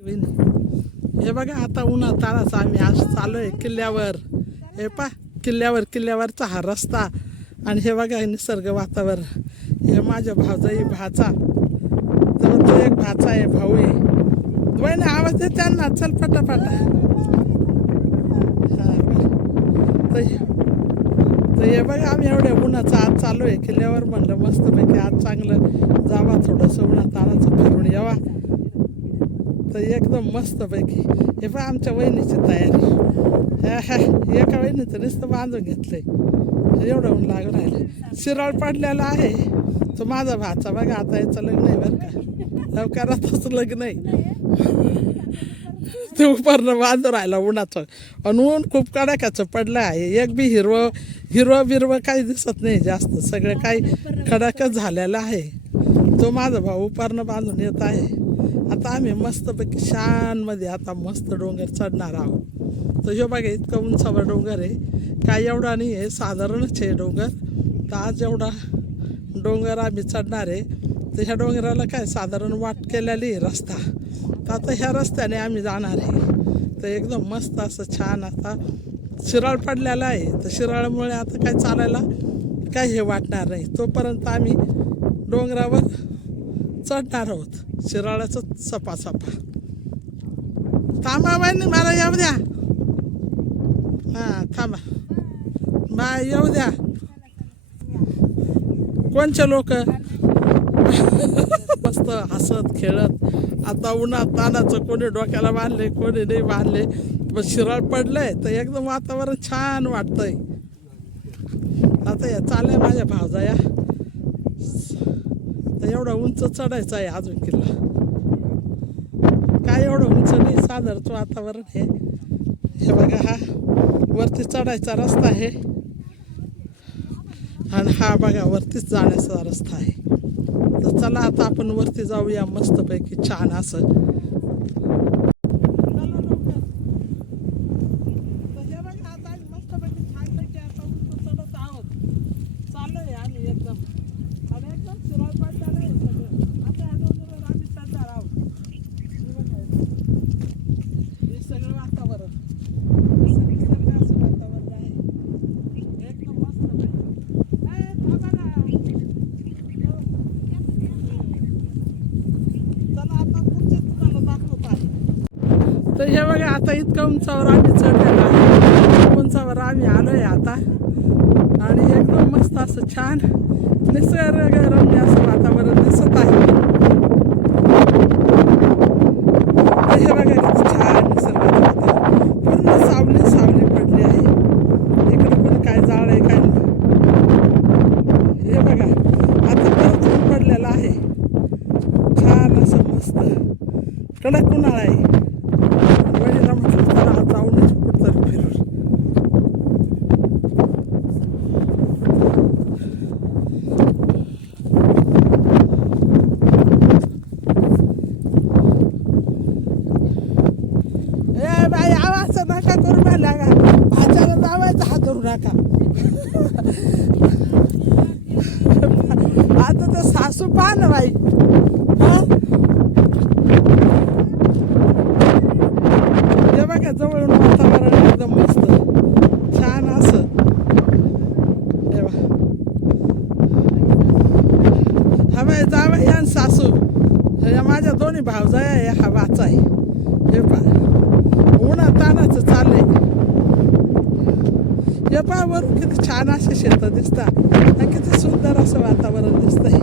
हे बघा आता उन्हा ताराचा आम्ही आज चालू आहे किल्ल्यावर. हे पा किल्ल्यावरचा हा रस्ता आणि हे बघा निसर्ग वातावरण. हे माझ्या भावजाई भाचा तर तो एक भाचा आहे भाऊ आहे. वय आवाज दे त्यांना चल पटापटा. हा तर हे बघा आम्ही एवढ्या उन्हाचा आज चालू आहे किल्ल्यावर. म्हणलं मस्तपैकी आज चांगलं जावा थोडंसं उन्हा ताराचं फिरून यावा. तर एकदम मस्तपैकी हे पहा आमच्या वहिनीची तयारी. एका वहिनीचं नुसतं बांधून घेतलंय एवढं ऊन लागून राहिलं. शिराळ पडलेला आहे तो माझा भाचा. बघा आता याचं लग्न आहे बरं का. लवकरातच लग्न आहे. ते उपरनं बांधून राहिला उन्हाचं आणि ऊन खूप कडाक्याचं पडलं आहे. एक बी हिरवं बिरवं काही दिसत नाही जास्त. सगळं काही खडाकच झालेलं आहे. तो माझा भाऊ उपरनं बांधून येत आहे. आता आम्ही मस्तपैकी शानमध्ये आता मस्त डोंगर चढणार आहोत. तर हे बघा इतकं उंचावर डोंगर आहे. काय एवढा नाही आहे साधारणच आहे डोंगर. तर आज एवढा डोंगर आम्ही चढणार आहे. तर ह्या डोंगराला काय साधारण वाट केलेली आहे रस्ता. तर आता ह्या रस्त्याने आम्ही जाणार आहे. तर एकदम मस्त असं छान आता शिराळ पडलेला आहे. तर शिराळामुळे आता काय चालायला काय हे वाटणार नाही. तोपर्यंत आम्ही डोंगरावर चढणार आहोत. शिराळाचं सपासपा. थांबा बाई मला येऊ द्या. हां थांबा बाय येऊ द्या. कोणचे लोक मस्त हसत खेळत आता उन्हात तानाचं कोणी डोक्याला बांधले कोणी नाही बांधले. पण शिराळ पडलंय तर एकदम वातावरण छान वाटतंय. आता या चाललंय माझ्या भावजाया. तर एवढं उंच चढायचं आहे अजून किल्ला. काय एवढं उंच नाही साधारणचं वातावरण हे. हे बघा हा वरती चढायचा रस्ता आहे आणि हा बघा वरतीच जाण्याचा रस्ता आहे. तर चला आता आपण वरती जाऊया मस्तपैकी छान असं. तर हे बघा आता इतकं उंचावर आम्ही चढलेलो आहे. उंचावर आम्ही आलो आहे आता आणि एकदम मस्त असं छान निसर्गरम्य असं वातावरण दिसत आहे. तर हे बघा किती छान निसर्गाचं वातावरण. पूर्ण सावली पडली आहे. इकडं पण काय झाड आहे काय. हे बघा आता परत ऊन पडलेलं आहे. छान असं मस्त कडक उन्हाळा आहे. वडीला म्हटलं चला जाऊनच कुठतरी फिरून. ए बाई आवाज नका करू मला का भाच्याला जावायचा हात धरू नका. आता तर सासू पहा ना बाई. जवळून वातावरण एकदम मस्त छान असं. हा बाई जावई आणि सासू या माझ्या दोन्ही भावजाया आहे. हा वाचा आहे. हे पा उन्हा तानाचं चाललंय. हे पा वरून किती छान असे शेतं दिसतात आणि किती सुंदर असं वातावरण दिसतंय.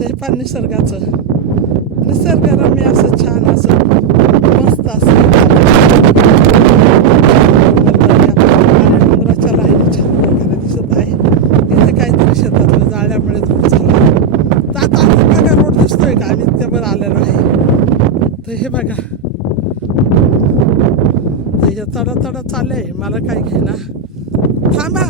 ते पण निसर्गरम्य असं छान असं मस्त असं डोंगराच्या लाईनी छान प्रकारे दिसत आहे. इथे काहीतरी शेतातलं जाळ्यामुळे धूळ झाला. तर आता बघा रोड दिसतोय का आम्ही त्यावर आलेलो आहे. तर हे बघा हे तडा चाललंय. मला काय घेणार थांबा.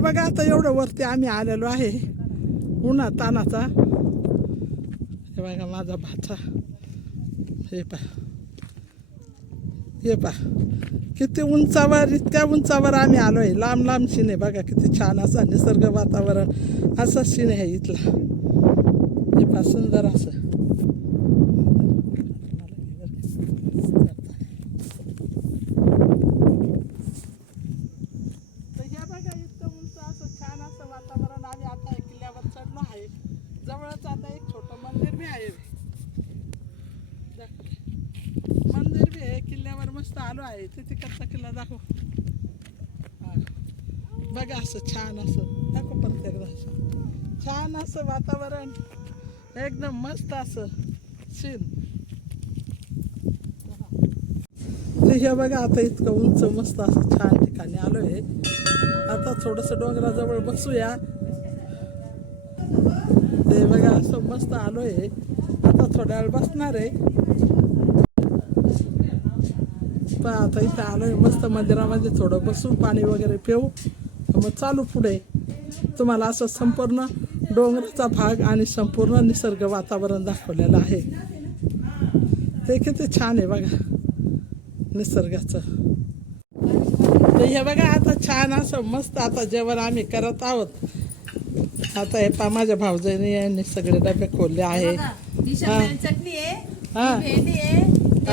बघा आता एवढं वरती आम्ही आलेलो आहे उन्हा तानाचा. हे बघा माझा भाचा, हे पा किती उंचावर, इतक्या उंचावर आम्ही आलो आहे. लांब लांब सीन आहे बघा, किती छान असा निसर्ग वातावरण, असा सीन आहे इथला. हे पा सुंदर असं. तर हे बघा इतकं उंच असं छान असं वातावरण. आम्ही आता किल्ल्यावर चढलो आहे. जवळच आता एक छोटं मंदिर बी आहे, मंदिर बी आहे किल्ल्यावर. मस्त आलो आहे ते तिकडचा किल्ला दाखव. हा बघा असं छान असं दाखव परत एकदा. असं छान असं वातावरण, एकदम मस्त असं सीन. हे बघा आता इतकं उंच मस्त असं छान ठिकाणी आलो आहे. आता थोडंसं डोंगराजवळ बसूया. ते बघा असं मस्त आलो आहे. आता थोड्या वेळ बसणार आहे. पण आता इथं आलो आहे मस्त मंदिरामध्ये, थोडं बसून पाणी वगैरे पिऊ, मग चालू पुढे. तुम्हाला असं संपूर्ण डोंगराचा भाग आणि संपूर्ण निसर्ग वातावरण दाखवलेलं आहे. ते किती छान आहे बघा निसर्गाचं. तर हे बघा आता छान असं मस्त आता जेवण आम्ही करत आहोत. आता हे पा माझ्या भाऊजाईने यांनी सगळे डबे खोलले आहे. चटणी आहे, हा भेंडी आहे,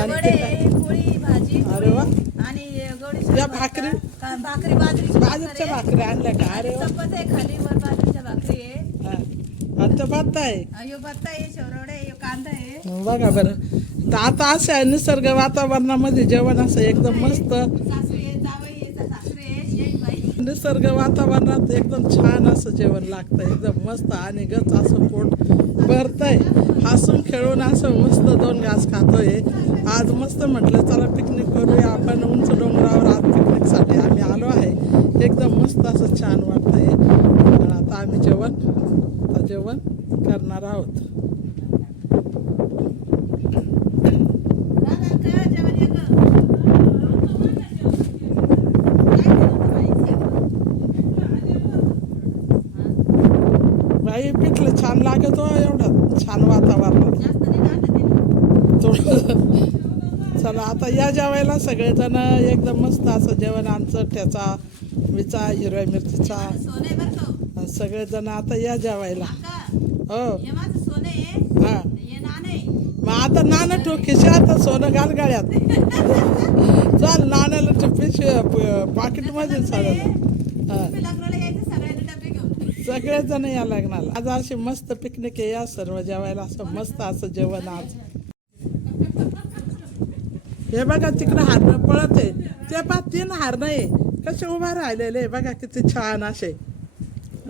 वडे आहे, पोळी भाजी. अरे वा. आणि या भाकरी, भाकरी बाजरीच्या भाकरी आणल्या का? अरे वा. चपाती आहे खाली, वर बाजरीच्या भाकरी आहे. आता भात आहे, यो भत्ता आहे, शेवरोड आहे, यो कांदा आहे. बघा बरं. तर आता असं आहे निसर्ग वातावरणामध्ये जेवण असं एकदम मस्त. सासरी आहे, जावई आहे, सासरे आहे, शेठबाई. निसर्ग वातावरणात एकदम छान असं जेवण लागतं, एकदम मस्त. आणि गच असं पोट भरतंय, हसून खेळून असं मस्त 2 घास खातोय. आज मस्त म्हटलं चला पिकनिक करूया आपण. उंच डोंगरावर आज पिकनिकसाठी आम्ही आलो आहे. एकदम मस्त असं छान वाटतंय. आणि आता आम्ही जेवण करणार आहोत. बाई पिठलं छान लागत हो, एवढं छान वातावरण. चला आता या जेवायला सगळेजण. एकदम मस्त असं जेवण आमचं, ठेचा मिरचा, हिरव्या मिरचीचा, सगळेजण आता या जेवायला. हो हा. मग आता नाणं ठोकीशी, आता सोनं घाल गाड्यात. चाल नाण्याला पाकिट मध्ये चालेल. सगळेजण या लग्नाला. आज अशी मस्त पिकनिक आहे, या सर्व जेवायला. असं मस्त असं जेवण आज. हे बघा तिकडं हारणं पळत आहे. ते पा 3 हारणं आहे, कसे उभा राहिलेले बघा, किती छान असे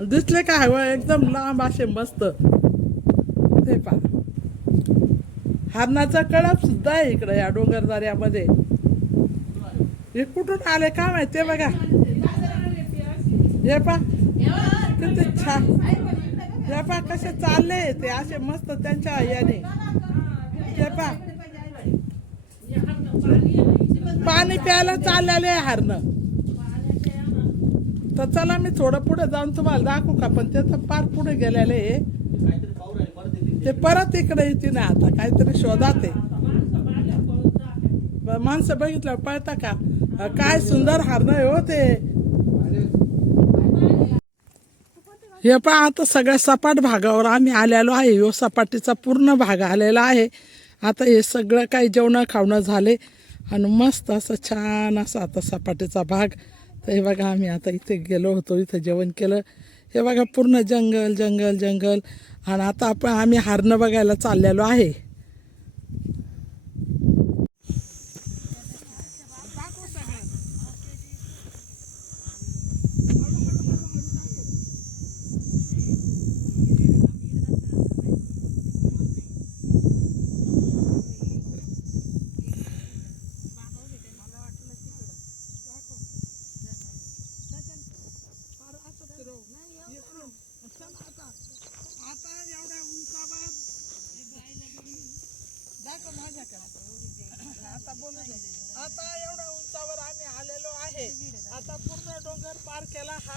दिसले का? हवं एकदम लांब असे मस्त. ते पा हरणाचा कळप सुद्धा आहे इकडं या डोंगरदऱ्यामध्ये. हे कुठून आले का माहिती बघा. हे पा किती छान. हे पा कसे चालले ते असे मस्त त्यांच्या याने. ते पा पाणी प्यायला चाललेले हरणं. तर चला मी थोडं पुढे जाऊन तुम्हाला दाखवू का? पण ते तर पार पुढे गेलेले ते परत इकडे येते ना. आता काहीतरी शोधा ते माणसं बघितलं पळता का? काय सुंदर हरणं आहे हो ते. हे पहा आता सगळ्या सपाट भागावर आम्ही आलेलो आहे. यो सपाटीचा पूर्ण भाग आलेला आहे. आता हे सगळं काही जेवण खावणं झाले आणि मस्त असं छान असं आता सपाटीचा भाग. तर हे बघा आम्ही आता इथे गेलो होतो, इथं जेवण केलं. हे बघा पूर्ण जंगल जंगल जंगल. आणि आता आम्ही हरणं बघायला चाललेलो आहे. आता एवढ्या उंचावर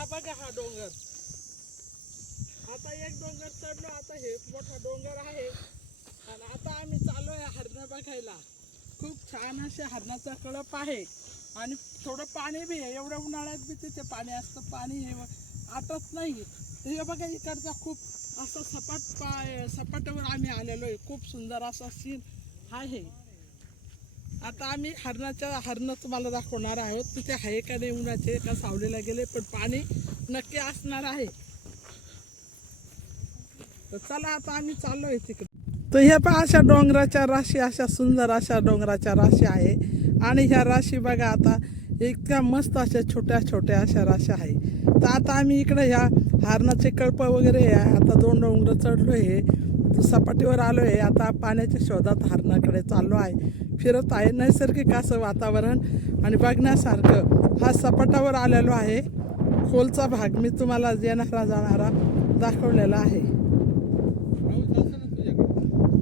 हा बघा हा डोंगर. आता एक डोंगर चढलो, आता हे मोठा डोंगर आहे आणि आता आम्ही चाललोय हरणं बघायला. खूप छान असे हरणाचा कळप आहे आणि थोडं पाणी बी आहे. एवढ्या उन्हाळ्यात बी तिथे पाणी असतं. पाणी हे आटत नाही. हे बघा इकडचा खूप असं सपाटावर आम्ही आलेलो आहे. खूप सुंदर असा सीन आहे. आता आम्ही हरणं तुम्हाला दाखवणार आहोत. तिथे आहे का नाही उन्हाचे का सावलीला गेले, पण पाणी नक्की असणार आहे. तर चला आता आम्ही चाललोय तिकडे. तर हे पहा अशा डोंगराच्या राशी, अशा सुंदर अशा डोंगराच्या राशी आहे आणि ह्या राशी बघा आता इतक्या मस्त अशा छोट्या छोट्या अशा राशी आहे. तर आता आम्ही इकडे ह्या हरणाचे कळप वगैरे आहे. आता 2 डोंगर चढलो आहे, सपाटीवर आलो आहे. आता पाण्याच्या शोधात हरणाकडे चाललो आहे. फिरत आहे. नैसर्गिक असं वातावरण आणि बघण्यासारखं. हा सपाटावर आलेलो आहे. खोलचा भाग मी तुम्हाला येणारा जाणारा दाखवलेला आहे.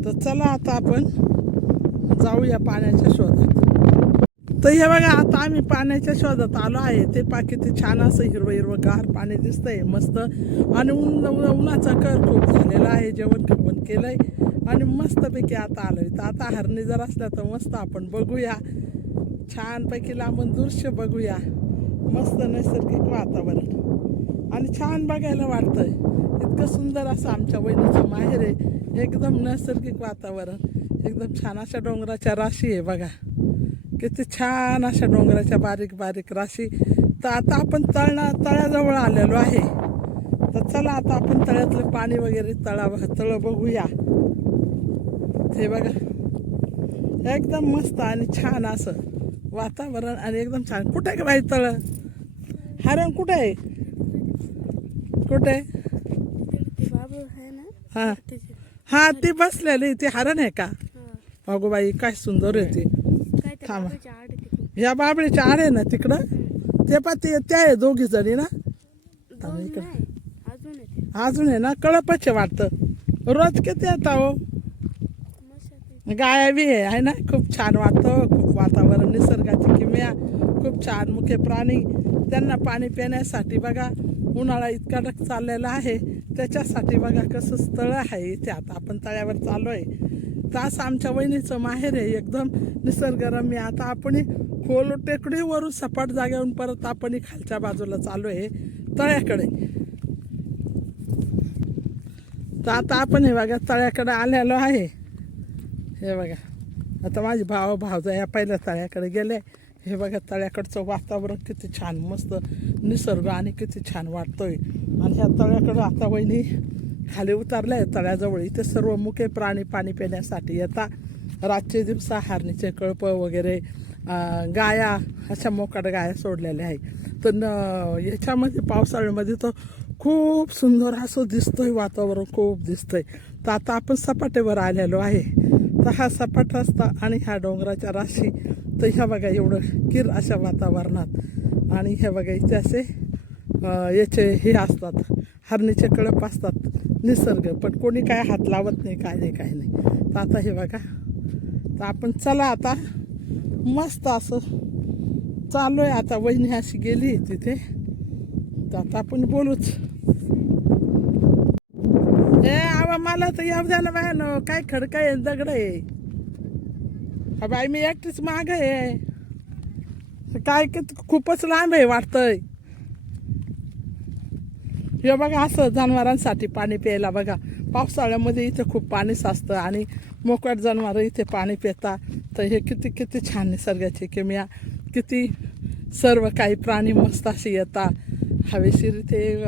तर चला आता आपण जाऊया पाण्याच्या शोधात. तर हे बघा आता आम्ही पाण्याच्या शोधात आलो आहे. ते किती छान असं हिरवं हिरवं गार पाणी दिसतंय मस्त. आणि उन्हाचा कर खूप झालेला आहे. जेवण खावण केलंय आणि मस्तपैकी आता आलोय. तर आता हरणी जर असल्या तर मस्त आपण बघूया, छानपैकी लांबून दृश्य बघूया. मस्त नैसर्गिक वातावरण आणि छान बघायला वाटतंय. इतकं सुंदर असं आमच्या वहिनीचं माहेर आहे. एकदम नैसर्गिक वातावरण, एकदम छान अशा डोंगराच्या राशी आहे बघा. किती छान अशा डोंगराच्या बारीक बारीक राशी. तर आता आपण तळ्याजवळ आलेलो आहे. तर चला आता आपण तळ्यातलं पाणी वगैरे तळ बघूया. ते बघा एकदम मस्त आणि छान असं वातावरण आणि एकदम छान. कुठे का बाई तळ? हरण कुठे आहे? कुठे? हा हा ती बसलेली ती हरण आहे का? अगो बाई काय सुंदर आहे ती. थांबा, या बाबळीच्या आड आहे ना तिकडं. ते त्या आहे 2 जणी ना. अजून आहे ना. कळपचे वाटतं. रोज किती येता हो? गाया बी आहे ना. खूप छान वाटतं. खूप वातावरण, निसर्गाची किमया खूप छान. मुके प्राणी त्यांना पाणी पिण्यासाठी बघा उन्हाळा इतका चाललेला आहे. त्याच्यासाठी बघा कसं स्थळ आहे इथे. आता आपण तळ्यावर चाललो आहे. तर असं आमच्या वहिनीचं माहेर आहे. एकदम निसर्गरम्य. आता आपण खोल टेकडीवरून सपाट जागेवरून परत आपण खालच्या बाजूला चाललो आहे तळ्याकडे. तर आता आपण हे बघा तळ्याकडे आलेलो आहे. हे बघा आता माझी भावजा या पहिल्या तळ्याकडे गेले. हे बघा तळ्याकडचं वातावरण किती छान मस्त निसर्ग आणि किती छान वाटतोय. आणि ह्या तळ्याकडं आता वहिनी खाली उतरल्या आहे तळ्याजवळ. इथे सर्व मुके प्राणी पाणी पिण्यासाठी येतात. रातचे दिवसा हरणीचे कळप वगैरे, गाया अशा मोकाट गाया सोडलेल्या आहे. तर याच्यामध्ये पावसाळ्यामध्ये तर खूप सुंदर असं दिसतंय वातावरण, खूप दिसतंय. तर आता आपण सपाटेवर आलेलो आहे. तर हा सपाट रस्ता आणि ह्या डोंगराच्या राशी. तर ह्या बघा एवढं किर अशा वातावरणात. आणि ह्या बघा इथे असे याचे हे असतात, हरणीचे कळप असतात. निसर्ग पण कोणी काय हात लावत नाही, काय नाही. तर आता हे बघा. तर आपण चला आता मस्त असं चालू आहे. आता वहिनी अशी गेली तिथे. तर आता आपण बोलूच. आवा मला तर येऊ द्या ना बाय ना. काय खडका आहे, दगड आहे. हा बाई मी एकटीच माग आहे. काय खूपच लांब आहे वाटतंय. हे बघा असं जनावरांसाठी पाणी प्यायला बघा. पावसाळ्यामध्ये इथे खूप पाणी साचतं आणि मोकाट जनावरं इथे पाणी पितात. तर हे किती छान निसर्गाची किमया. किती सर्व काही प्राणी मस्त असे येतात. हवेशीर इथे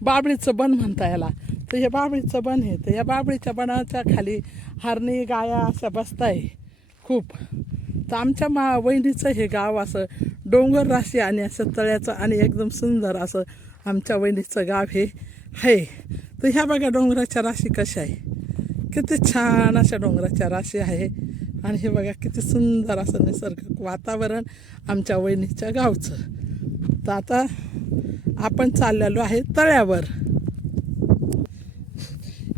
बाबळीचं बन म्हणता याला. तर हे बाबळीचं बन आहे. तर या बाबळीच्या बनाच्या खाली हरणी गाया अशा बसताय खूप. तर आमच्या वहिनीचं हे गाव असं डोंगर राशी आणि असं तळ्याचं आणि एकदम सुंदर असं आमच्या वहिनीचं गाव हे आहे. तर ह्या बघा डोंगराच्या राशी कशा आहे. किती छान अशा डोंगराच्या राशी आहे. आणि हे बघा किती सुंदर असं निसर्ग वातावरण आमच्या वहिनीच्या गावचं. तर आता आपण चाललेलो आहे तळ्यावर.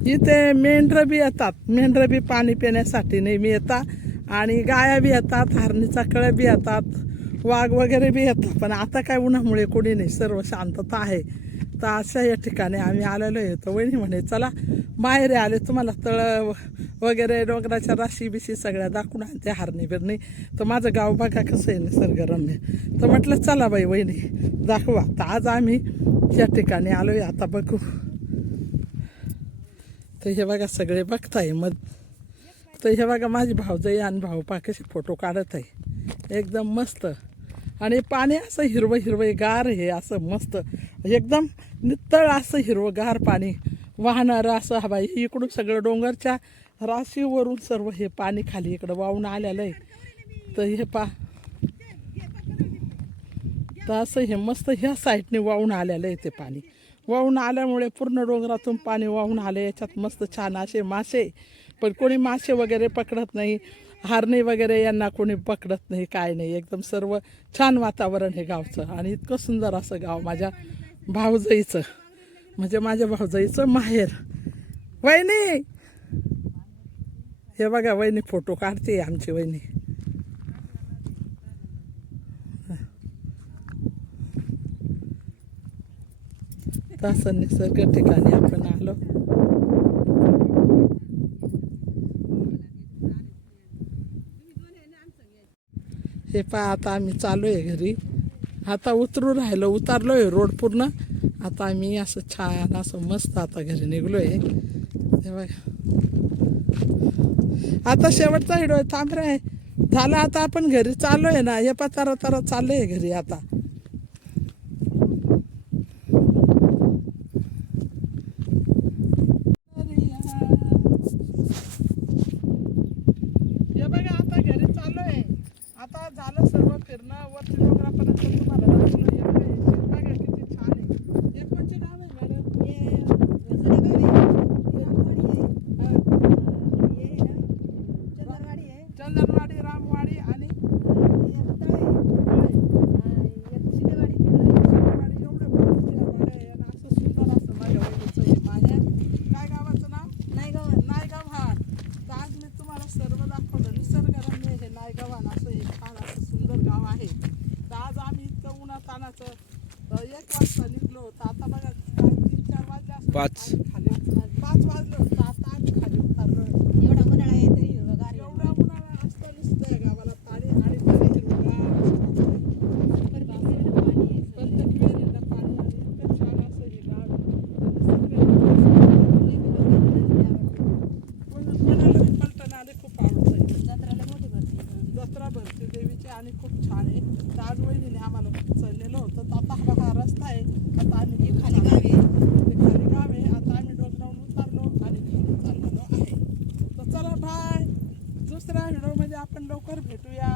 इथे मेंढरं बी येतात. मेंढरं बी पाणी पिण्यासाठी नेहमी येतात आणि गाया बी येतात. हरणीचा कळप बी येतात. वाघ वगैरे बी येतात, पण आता काय उन्हामुळे कोणी नाही, सर्व शांतता आहे. तर अशा या ठिकाणी आम्ही आलेलो आहे. तर वहिनी म्हणे चला माहेरी आले, तुम्हाला तळं वगैरे डोंगराच्या राशी बिशी सगळ्या दाखवून आणते, हरणी बिरणी. तर माझं गाव बघा कसं आहे निसर्गरम्य. तर म्हटलं चला बाई वहिनी दाखवा. तर आज आम्ही या ठिकाणी आलो आहे. आता बघू. तर हे बघा सगळे बघताय मग. तर हे बघा माझी भाऊजाई आणि भाऊ पा कसे फोटो काढत आहे, एकदम मस्त. आणि पाणी असं हिरवं हिरवं गार आहे, असं मस्त एकदम नितळ असं हिरवंगार पाणी वाहणारं असं. हा बाई इकडून सगळं डोंगरच्या राशीवरून सर्व हे पाणी खाली इकडं वाहून आलेलं आहे. तर हे तर असं हे मस्त ह्या साईडने वाहून आलेलं आहे. ते पाणी वाहून आल्यामुळे पूर्ण डोंगरातून पाणी वाहून आले. याच्यात मस्त छान असे मासे, पण कोणी मासे वगैरे पकडत नाही, हरणी वगैरे यांना कोणी पकडत नाही, काय नाही. एकदम सर्व छान वातावरण हे गावचं. आणि इतकं सुंदर असं गाव माझ्या भाऊजाईचं, म्हणजे माझ्या भाऊजाईचं माहेर. वहिनी हे बघा वहिनी फोटो काढते आमची वहिनी. तसं निसर्ग ठिकाणी आपण आलो. हे पहा आता आम्ही चालू आहे घरी. आता उतरू राहिलो, उतारलो आहे रोड पूर्ण. आता आम्ही असं छान असं मस्त आता घरी निघलो आहे. हे बघा आता शेवटचा व्हिडिओ थांब रे झाला. आता आपण घरी चाललो आहे ना. हे पा तारा चाललो आहे घरी आता. हे बघा आता घरी चाललो आहे. आता झालं सर्व फिरणं वरती डोंगरापर्यंत तुम्हाला दाखवलं. हे बघा हे शेत बघा किती छान आहे. एक कोणचे नाव आहे मॅडम? चंदनवाडी, रामवाडी आणि असं सुंदर असं माझ्या वहिनीचं हे माहेर. काय गावाचं नाव? नायगाव. हा तर आज मी तुम्हाला सर्व दाखवलं. निसर्गरम्य हे नायगावान असं हे छान असं सुंदर गाव आहे. तर आज आम्ही इतकं उन्हातानाचं 1 वाजता निघलो होतो. आता बघा 3-4 वाजले असं 5 वाजले होतं. आता आम्ही खाली उतरलो. एवढा उन्हाळा आहे तरी हिरवंगार आहे. एवढा उन्हाळा असताना सुद्धा या गावाला पाणी आणि पाणी हिरवंगार. प्रत्येक वेळेला पाणी आणि इतकं छान असं हे गाव. कोणाला बी पलटण आले खूप आवडतं. जत्राला मोठी भरती. जत्रा भरती देवीची आणि खूप छान आहे. तर आज वहिनीने आम्हाला चढलेलं होतं. तर आता हा रस्ता आहे. आता आम्ही खाली गाव आहे. खाली गाव आहे. आता आम्ही डोंगरावरून उतरलो आणि खाली चाललेलो आहे. तर चला बाय. दुसऱ्या व्हिडिओमध्ये आपण लवकर भेटूया.